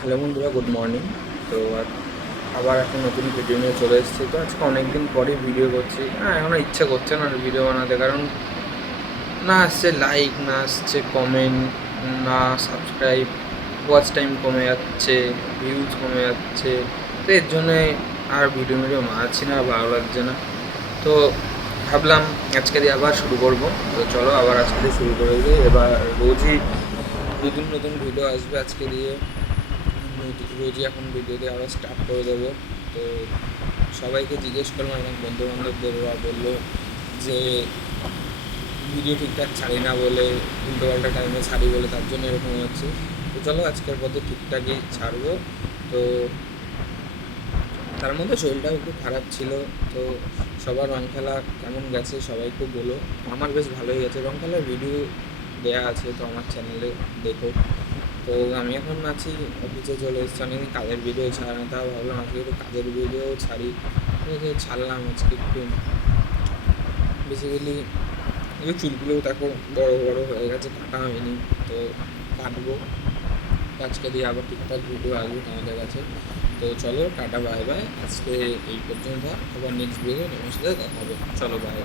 Hello বন্ধুরা, good morning. তো আবার এখন নতুন ভিডিও নিয়ে চলে এসেছি। তো আজকে অনেক দিন পরেই ভিডিও করছি। এখনও ইচ্ছা করছে না ভিডিও বানাতে, কারণ না আসছে লাইক, না আসছে কমেন্ট, না সাবস্ক্রাইব, ওয়াচ টাইম কমে যাচ্ছে, ভিউজ কমে যাচ্ছে। তো এর জন্যে আর ভিডিও বানাচ্ছি না, ভালো লাগছে না। তো ভাবলাম আজকে দিয়ে আবার শুরু করব। তো চলো আবার আজকে দিয়ে শুরু করে দিই। এবার রোজই নতুন নতুন ভিডিও আসবে আজকে দিয়ে। রোজই এখন ভিডিও দিয়ে আবার স্টার্ট করে দেবো। তো সবাইকে জিজ্ঞেস করলাম, আমার বন্ধু বান্ধবদের, ওরা বললো যে ভিডিও ঠিকঠাক ছাড়ি না বলে, উল্টোপাল্টা টাইমে ছাড়ি বলে, তার জন্য এরকম হচ্ছে। তো চলো আজকের পথে ঠিকঠাকই ছাড়বো। তো তার মধ্যে শরীরটাও একটু খারাপ ছিল। তো সবার রং খেলা কেমন গেছে সবাই খুব বলো। আমার বেশ ভালোই গেছে। রং খেলার ভিডিও দেওয়া আছে, তো আমার চ্যানেলে দেখো। তো আমি এখন আছি, অফিসে চলে এসেছি। অনেকদিন কাজের ভিডিও ছাড়া না, তাও ভাবলাম আজকে একটু কাজের ভিডিও ছাড়ি। তো ছাড়লাম আজকে একটু। বেসিক্যালি এই চুলগুলোও দেখো বড় বড় হয়ে গেছে, কাটা হয়নি। তো কাটবো। আজকে দিয়ে আবার ঠিকঠাক ভিডিও আসবে তোমাদের কাছে। তো চলো, টাটা, বাই বাই। আজকে এই পর্যন্ত। আবার নেক্সট ভিডিও তোমার সাথে দেখা হবে। চলো, বাই।